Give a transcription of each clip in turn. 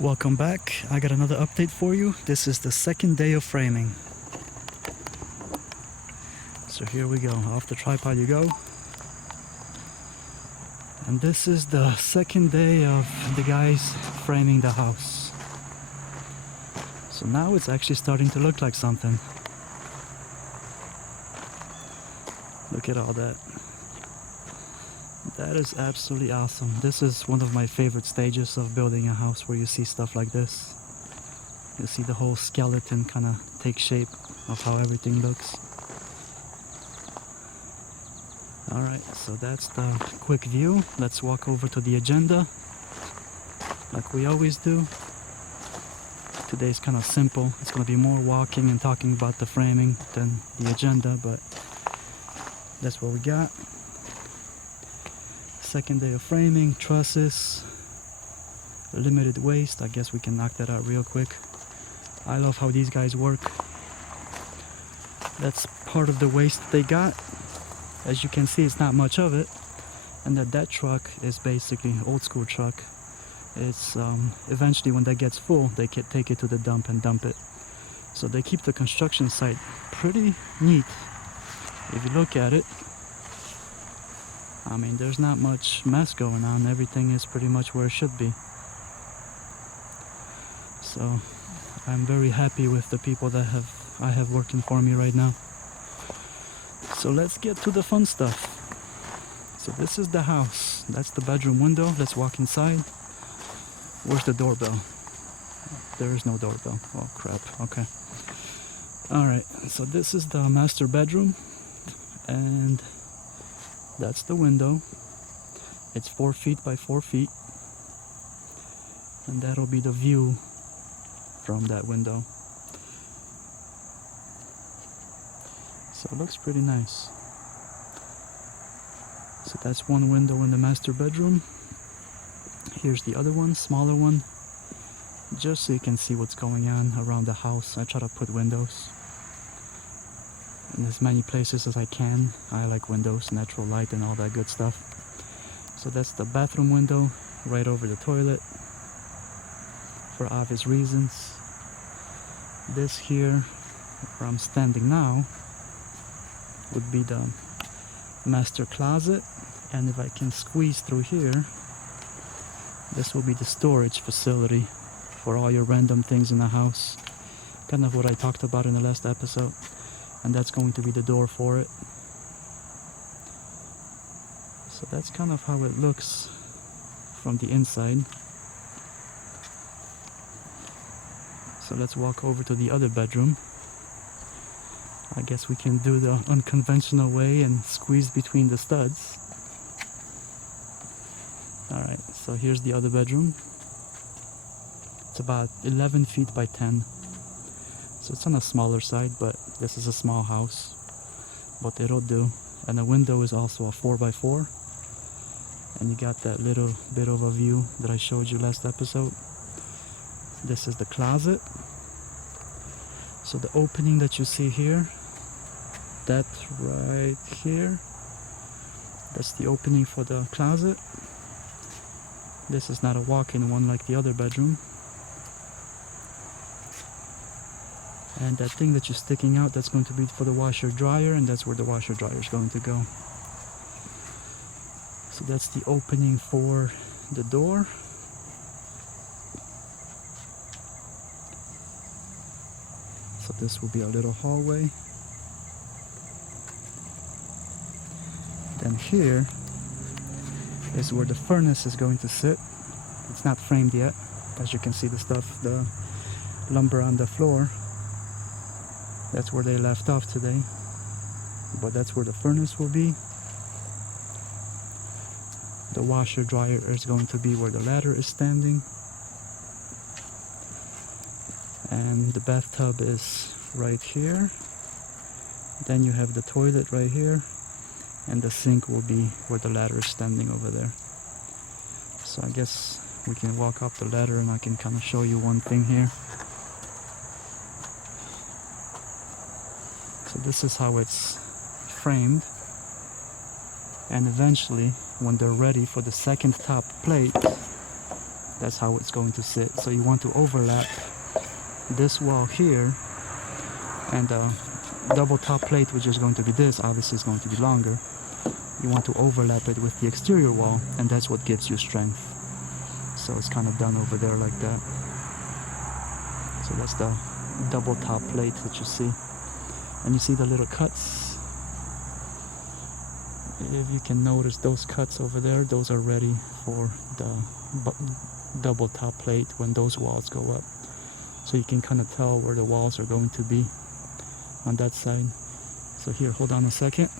Welcome back. I got another update for you. This is the second day of framing. So here we go. Off the tripod you go. And this is the second day of the guys framing the house. So now it's actually starting to look like something. Look at all that. That is absolutely awesome. This is one of my favorite stages of building a house, where you see stuff like this. You see the whole skeleton kind of take shape of how everything looks. Alright, so that's the quick view. Let's walk over to the agenda, like we always do. Today's kind of simple. It's going to be more walking and talking about the framing than the agenda, but that's what we got. Second day of framing, trusses, limited waste. I guess we can knock that out real quick. I love how these guys work. That's part of the waste they got. As you can see, it's not much of it. And that truck is basically old school truck. It's eventually, when that gets full, they can take it to the dump and dump it. So they keep the construction site pretty neat. If you look at it, I mean, there's not much mess going on. Everything is pretty much where it should be. So I'm very happy with the people that I have working for me right now. So let's get to the fun stuff. So this is the house. That's the bedroom window. Let's walk inside. Where's the doorbell? There is no doorbell. Oh crap. Okay. Alright, so this is the master bedroom, and that's the window. It's 4 feet by 4 feet, and that'll be the view from that window. So it looks pretty nice. So that's one window in the master bedroom. Here's the other one, smaller one, just so you can see what's going on around the house. I try to put windows in as many places as I can. I like windows, natural light and all that good stuff. So that's the bathroom window right over the toilet, for obvious reasons. This here, where I'm standing now, would be the master closet, and if I can squeeze through here, this will be the storage facility for all your random things in the house. Kind of what I talked about in the last episode. And that's going to be the door for it. So that's kind of how it looks from the inside. So let's walk over to the other bedroom. I guess we can do the unconventional way and squeeze between the studs. Alright, so here's the other bedroom. It's about 11 feet by 10. So it's on a smaller side, but this is a small house, but it'll do. And the window is also a 4x4, and you got that little bit of a view that I showed you last episode. This is the closet. So the opening that you see here, that right here, that's the opening for the closet. This is not a walk-in one like the other bedroom. And that thing that you're sticking out, that's going to be for the washer dryer, and that's where the washer dryer is going to go. So that's the opening for the door. So this will be a little hallway. Then here is where the furnace is going to sit. It's not framed yet. As you can see, the lumber on the floor. That's where they left off today, but that's where the furnace will be. The washer dryer is going to be where the ladder is standing, and the bathtub is right here. Then you have the toilet right here, and the sink will be where the ladder is standing over there. So I guess we can walk up the ladder and I can kind of show you one thing here. So this is how it's framed, and eventually when they're ready for the second top plate, That's how it's going to sit. So you want to overlap this wall here, and the double top plate, which is going to be this, obviously is going to be longer. You want to overlap it with the exterior wall, and that's what gives you strength. So it's kind of done over there like that. So that's the double top plate that you see. And you see the little cuts. If you can notice those cuts over there, those are ready for the double top plate when those walls go up. So you can kind of tell where the walls are going to be on that side. So here, hold on a second.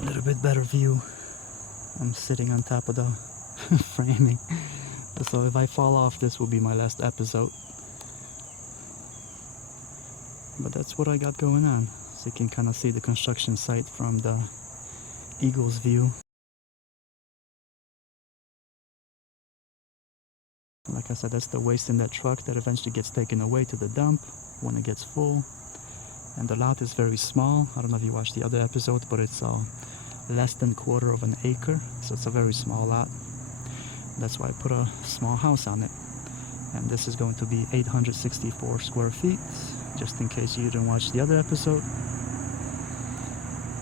A little bit better view. I'm sitting on top of the framing. So if I fall off, this will be my last episode. But that's what I got going on. So you can kind of see the construction site from the eagle's view. Like I said, that's the waste in that truck that eventually gets taken away to the dump when it gets full. And the lot is very small. I don't know if you watched the other episode, but it's less than quarter of an acre. So it's a very small lot. That's why I put a small house on it. And this is going to be 864 square feet, just in case you didn't watch the other episode.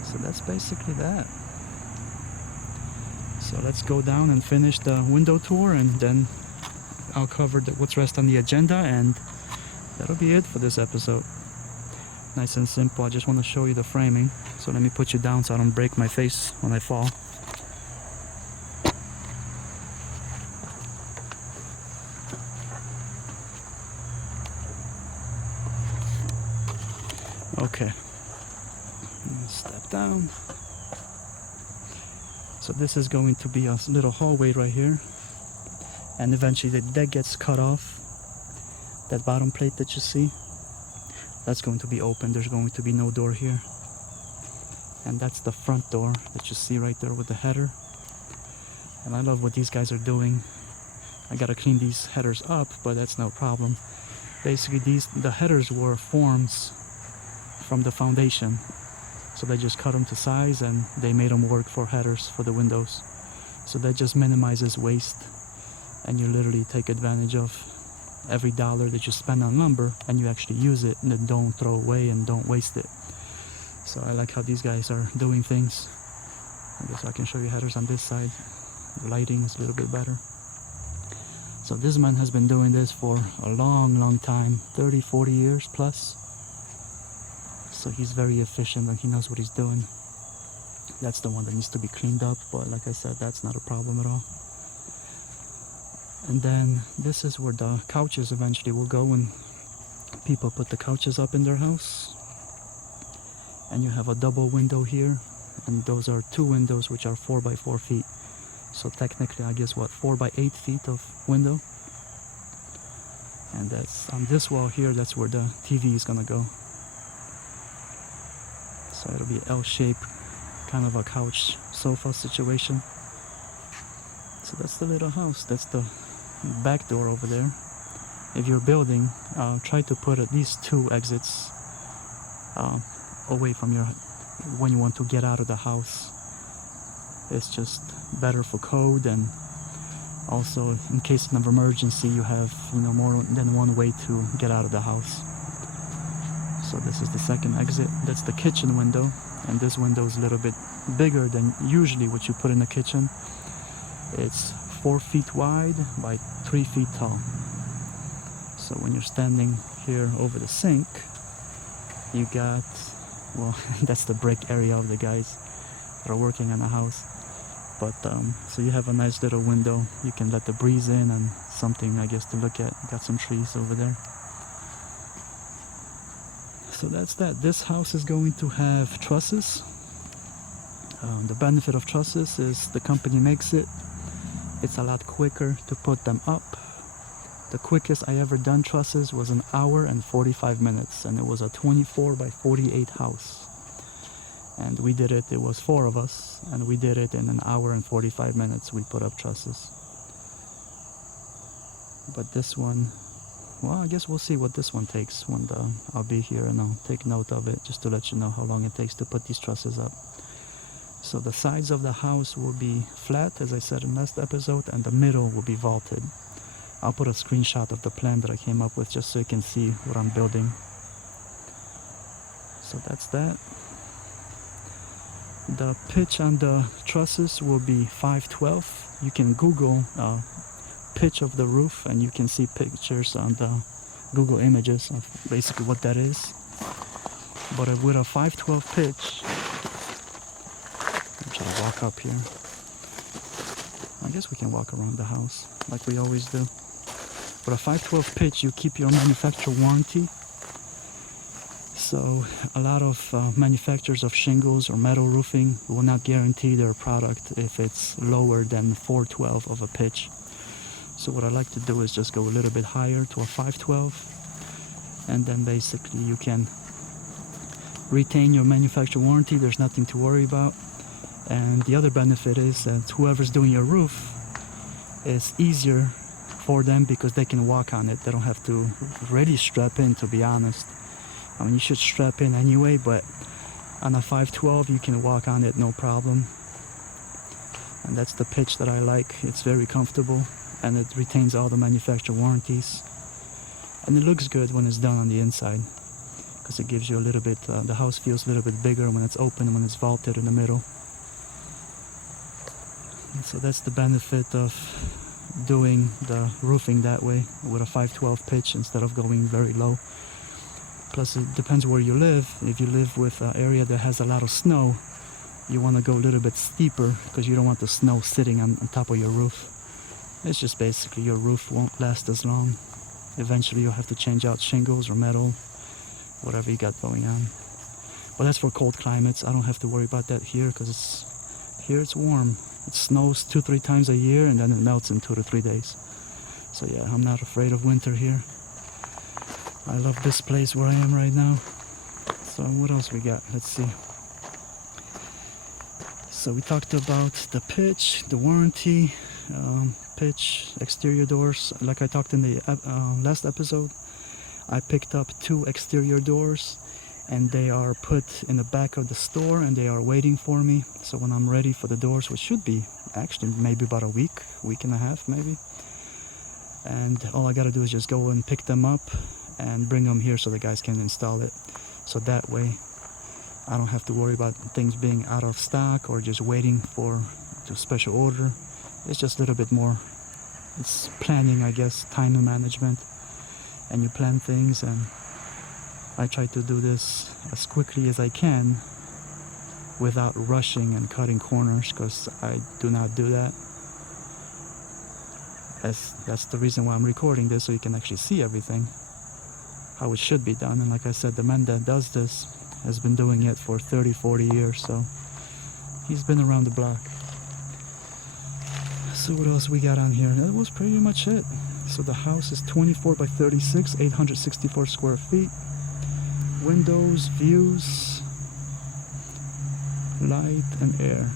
So that's basically that. So let's go down and finish the window tour, and then I'll cover what's rest on the agenda, and that'll be it for this episode. Nice and simple. I just want to show you the framing. So let me put you down so I don't break my face when I fall. Okay. Step down. So this is going to be a little hallway right here. And eventually the deck gets cut off. That bottom plate that you see, that's going to be open. There's going to be no door here. And that's the front door that you see right there with the header. And I love what these guys are doing. I gotta clean these headers up, but that's no problem. Basically the headers were forms from the foundation. So they just cut them to size and they made them work for headers for the windows. So that just minimizes waste. And you literally take advantage of every dollar that you spend on lumber, and you actually use it and then don't throw away and don't waste it. So I like how these guys are doing things. I guess I can show you headers on this side. The lighting is a little bit better. So this man has been doing this for a long time, 30-40 years plus. So he's very efficient and he knows what he's doing. That's the one that needs to be cleaned up, but like I said, that's not a problem at all. And then this is where the couches eventually will go when people put the couches up in their house. And you have a double window here, and those are two windows which are 4 by 4 feet. So technically, I guess what, 4 by 8 feet of window. And that's on this wall here, that's where the TV is gonna go. So it'll be L-shaped, kind of a couch sofa situation. So that's the little house. That's the back door over there. If you're building, try to put at least 2 exits away from your, when you want to get out of the house. It's just better for code, and also in case of emergency you have, you know, more than one way to get out of the house. So this is the second exit. That's the kitchen window, and this window is a little bit bigger than usually what you put in the kitchen. It's 4 feet wide by 3 feet tall. So when you're standing here over the sink, you got, well, that's the brick area of the guys that are working on the house. But so you have a nice little window. You can let the breeze in and something, I guess, to look at. Got some trees over there. So that's that. This house is going to have trusses. The benefit of trusses is the company makes it. It's a lot quicker to put them up. The quickest I ever done trusses was 1 hour and 45 minutes, and it was a 24 by 48 house. And we did it, it was 4 of us, and we did it in 1 hour and 45 minutes. We put up trusses. But this one well, I guess we'll see what this one takes when I'll be here, and I'll take note of it just to let you know how long it takes to put these trusses up. So the sides of the house will be flat, as I said in last episode, and the middle will be vaulted. I'll put a screenshot of the plan that I came up with just so you can see what I'm building. So that's that. The pitch on the trusses will be 512. You can Google pitch of the roof and you can see pictures on the Google images of basically what that is. But with a 512 pitch, I'm trying to walk up here. I guess we can walk around the house like we always do. With a 512 pitch, you keep your manufacturer warranty. So a lot of manufacturers of shingles or metal roofing will not guarantee their product if it's lower than 412 of a pitch. So what I like to do is just go a little bit higher to a 512, and then basically you can retain your manufacturer warranty. There's nothing to worry about. And the other benefit is that whoever's doing your roof, is easier for them because they can walk on it. They don't have to really strap in, to be honest. I mean, you should strap in anyway, but on a 512 you can walk on it no problem. And that's the pitch that I like. It's very comfortable and it retains all the manufacturer warranties. And it looks good when it's done on the inside because it gives you a little bit, the house feels a little bit bigger when it's open, when it's vaulted in the middle. And so that's the benefit of doing the roofing that way with a 512 pitch instead of going very low. Plus it depends where you live. If you live with an area that has a lot of snow, you want to go a little bit steeper because you don't want the snow sitting on top of your roof. It's just basically your roof won't last as long. Eventually you'll have to change out shingles or metal, whatever you got going on. But that's for cold climates. I don't have to worry about that here because here it's warm. It snows 2-3 times a year and then it melts in 2 to 3 days. So yeah, I'm not afraid of winter here. I love this place where I am right now. So what else we got? Let's see. So we talked about the pitch, the warranty, pitch, exterior doors. Like I talked in the last episode, I picked up 2 exterior doors and they are put in the back of the store and they are waiting for me. So when I'm ready for the doors, which should be actually maybe about a week and a half maybe, and all I gotta do is just go and pick them up and bring them here so the guys can install it. So that way I don't have to worry about things being out of stock or just waiting for the special order. It's just a little bit more, it's planning, I guess, time management, and you plan things, and I try to do this as quickly as I can without rushing and cutting corners because I do not do that. That's the reason why I'm recording this, so you can actually see everything, how it should be done. And like I said, the man that does this has been doing it for 30-40 years, so he's been around the block. So what else we got on here? That was pretty much it. So the house is 24 by 36, 864 square feet. Windows, views, light and air.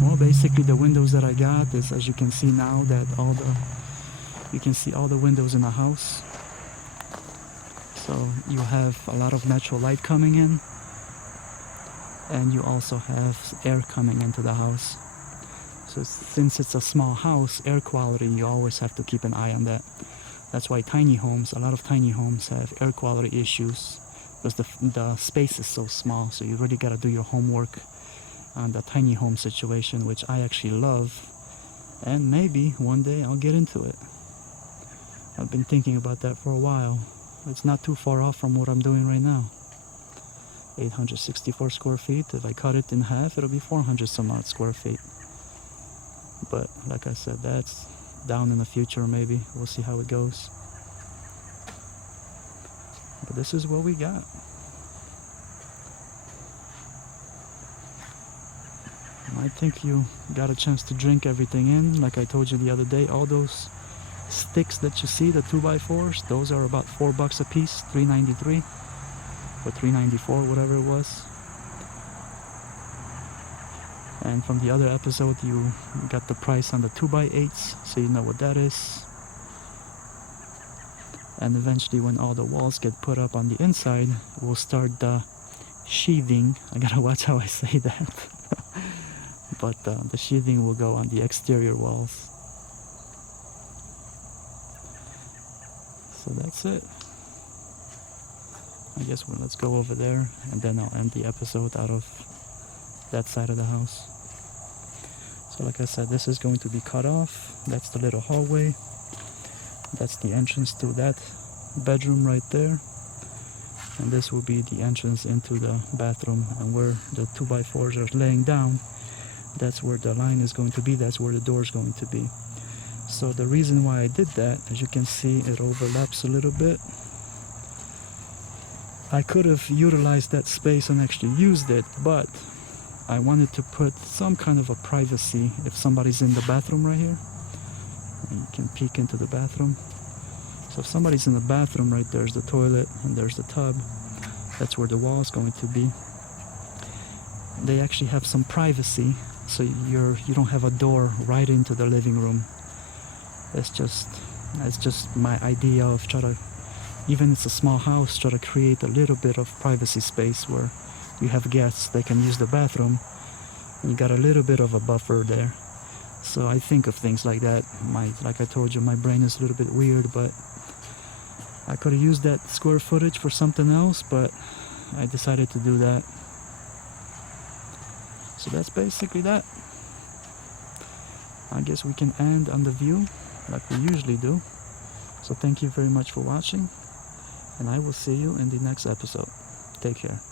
Well, basically the windows that I got is, as you can see now, that you can see all the windows in the house. So you have a lot of natural light coming in, and you also have air coming into the house. So since it's a small house, air quality, you always have to keep an eye on that. That's why a lot of tiny homes have air quality issues because the space is so small. So you really got to do your homework on the tiny home situation, which I actually love, and maybe one day I'll get into it. I've been thinking about that for a while. It's not too far off from what I'm doing right now. 864 square feet. If I cut it in half, it'll be 400 some odd square feet. But like I said, that's down in the future maybe. We'll see how it goes. But this is what we got. I think you got a chance to drink everything in. Like I told you the other day, all those sticks that you see, the 2x4s, those are about $4 a piece, $3.93 or $3.94, whatever it was. And from the other episode, you got the price on the 2x8s, so you know what that is. and eventually when all the walls get put up on the inside, we'll start the sheathing. I gotta watch how I say that. But the sheathing will go on the exterior walls. So that's it. I guess let's go over there, and then I'll end the episode out of that side of the house. So like I said, this is going to be cut off. That's the little hallway. That's the entrance to that bedroom right there. And this will be the entrance into the bathroom, and where the 2x4s are laying down, that's where the line is going to be, that's where the door is going to be. So the reason why I did that, as you can see, it overlaps a little bit. I could have utilized that space and actually used it, but I wanted to put some kind of a privacy if somebody's in the bathroom right here. And you can peek into the bathroom. So if somebody's in the bathroom, right there's the toilet and there's the tub. That's where the wall is going to be. They actually have some privacy, so you don't have a door right into the living room. That's just my idea of try to, even if it's a small house, try to create a little bit of privacy space where you have guests, they can use the bathroom, and you got a little bit of a buffer there. So I think of things like that. Like I told you, my brain is a little bit weird, but I could have used that square footage for something else, but I decided to do that. So that's basically that. I guess we can end on the view like we usually do. So thank you very much for watching, and I will see you in the next episode. Take care.